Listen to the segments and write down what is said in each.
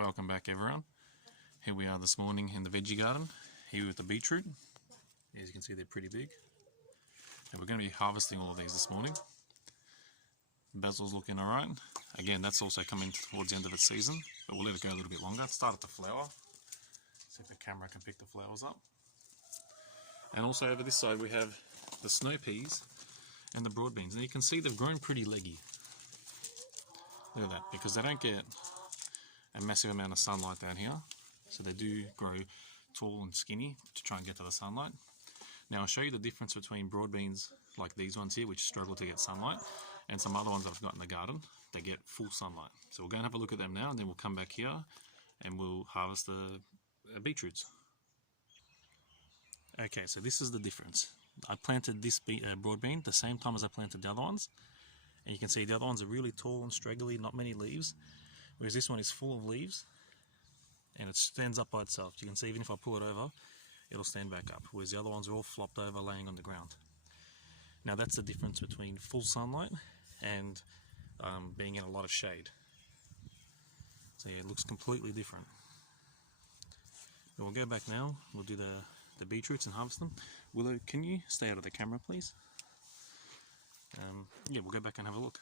Welcome back everyone. Here we are this morning in the veggie garden, here with the beetroot. As you can see, they're pretty big. And we're going to be harvesting all of these this morning. Basil's looking alright. Again, that's also coming towards the end of its season, but we'll let it go a little bit longer. It started to flower. See if the camera can pick the flowers up. And also over this side we have the snow peas and the broad beans. And you can see they've grown pretty leggy. Look at that, because they don't get a massive amount of sunlight down here, so they do grow tall and skinny to try and get to the sunlight. Now I'll show you the difference between broad beans like these ones here, which struggle to get sunlight, and some other ones that I've got in the garden that get full sunlight. So we'll go and have a look at them now, and then we'll come back here and we'll harvest the beetroots. Okay, so this is the difference. I planted this broad bean the same time as I planted the other ones, and you can see the other ones are really tall and straggly, not many leaves. Whereas this one is full of leaves and it stands up by itself. You can see even if I pull it over, it'll stand back up. Whereas the other ones are all flopped over, laying on the ground. Now that's the difference between full sunlight and being in a lot of shade. So yeah, it looks completely different. But we'll go back now, we'll do the beetroots and harvest them. Willow, can you stay out of the camera please? Yeah, we'll go back and have a look.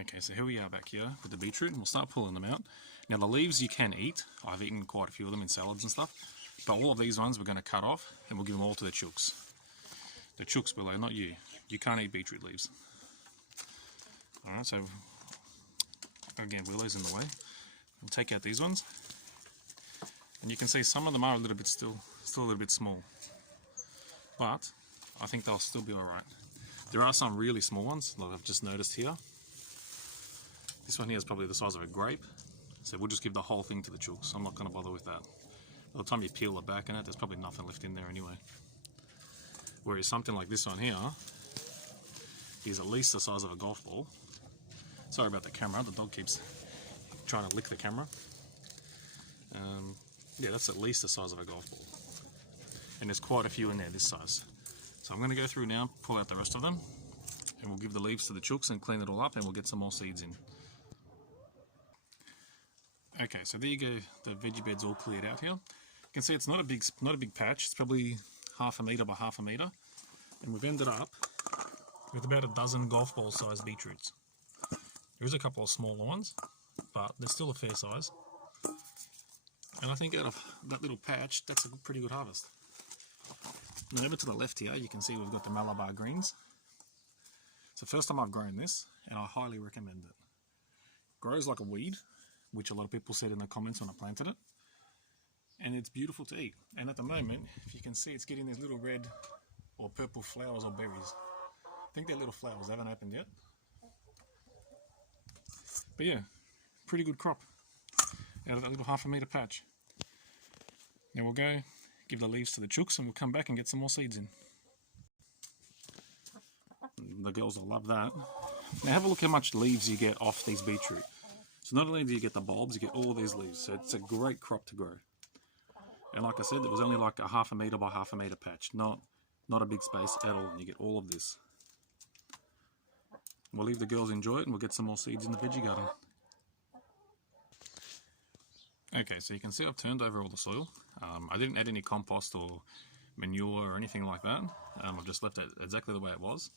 Okay, so here we are back here with the beetroot, and we'll start pulling them out. Now the leaves you can eat. I've eaten quite a few of them in salads and stuff, but all of these ones we're going to cut off and we'll give them all to the chooks. The chooks below, not you. You can't eat beetroot leaves. Alright, so again, Willow's in the way. We'll take out these ones, and you can see some of them are a little bit still a little bit small, but I think they'll still be alright. There are some really small ones that I've just noticed here. This one here is probably the size of a grape, so we'll just give the whole thing to the chooks. I'm not going to bother with that. By the time you peel the back in it, there's probably nothing left in there anyway. Whereas something like this one here is at least the size of a golf ball. Sorry about the camera, the dog keeps trying to lick the camera. Yeah, that's at least the size of a golf ball. And there's quite a few in there this size. So I'm going to go through now, pull out the rest of them, and we'll give the leaves to the chooks and clean it all up, and we'll get some more seeds in. Okay, so there you go, the veggie bed's all cleared out here. You can see it's not a big patch, it's probably half a metre by half a metre. And we've ended up with about a dozen golf ball sized beetroots. There is a couple of smaller ones, but they're still a fair size. And I think out of that little patch, that's a pretty good harvest. Now over to the left here, you can see we've got the Malabar greens. It's the first time I've grown this, and I highly recommend it. Grows like a weed, which a lot of people said in the comments when I planted it, and it's beautiful to eat. And at the moment, if you can see, it's getting these little red or purple flowers or berries. I think they're little flowers, they haven't opened yet. But yeah, pretty good crop out of that little half a metre patch. Now we'll go give the leaves to the chooks and we'll come back and get some more seeds in. The girls will love that. Now have a look how much leaves you get off these beetroot. So not only do you get the bulbs, you get all these leaves. So it's a great crop to grow. And like I said, it was only like a half a metre by half a metre patch. Not a big space at all, and you get all of this. We'll leave the girls enjoy it and we'll get some more seeds in the veggie garden. Okay, so you can see I've turned over all the soil. I didn't add any compost or manure or anything like that. I've just left it exactly the way it was.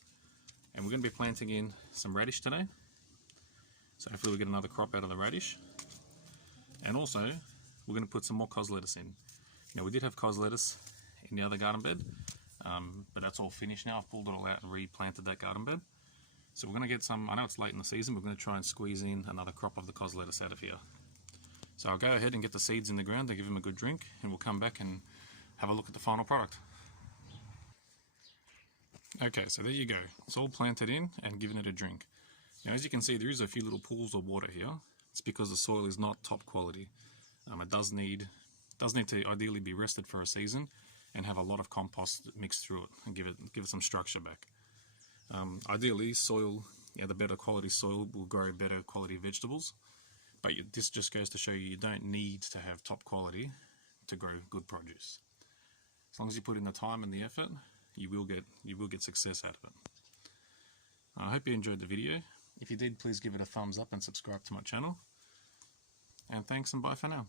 And we're going to be planting in some radish today. So hopefully we get another crop out of the radish. And also, we're going to put some more cos lettuce in. Now we did have cos lettuce in the other garden bed, but that's all finished now. I've pulled it all out and replanted that garden bed. So we're going to get some, I know it's late in the season, but we're going to try and squeeze in another crop of the cos lettuce out of here. So I'll go ahead and get the seeds in the ground to give them a good drink, and we'll come back and have a look at the final product. Okay, so there you go. It's all planted in and given it a drink. Now as you can see, there is a few little pools of water here. It's because the soil is not top quality. It does need to ideally be rested for a season and have a lot of compost mixed through it and give it some structure back. Ideally, soil, the better quality soil will grow better quality vegetables. But this just goes to show you don't need to have top quality to grow good produce. As long as you put in the time and the effort, you will get success out of it. I hope you enjoyed the video. If you did, please give it a thumbs up and subscribe to my channel. And thanks and bye for now.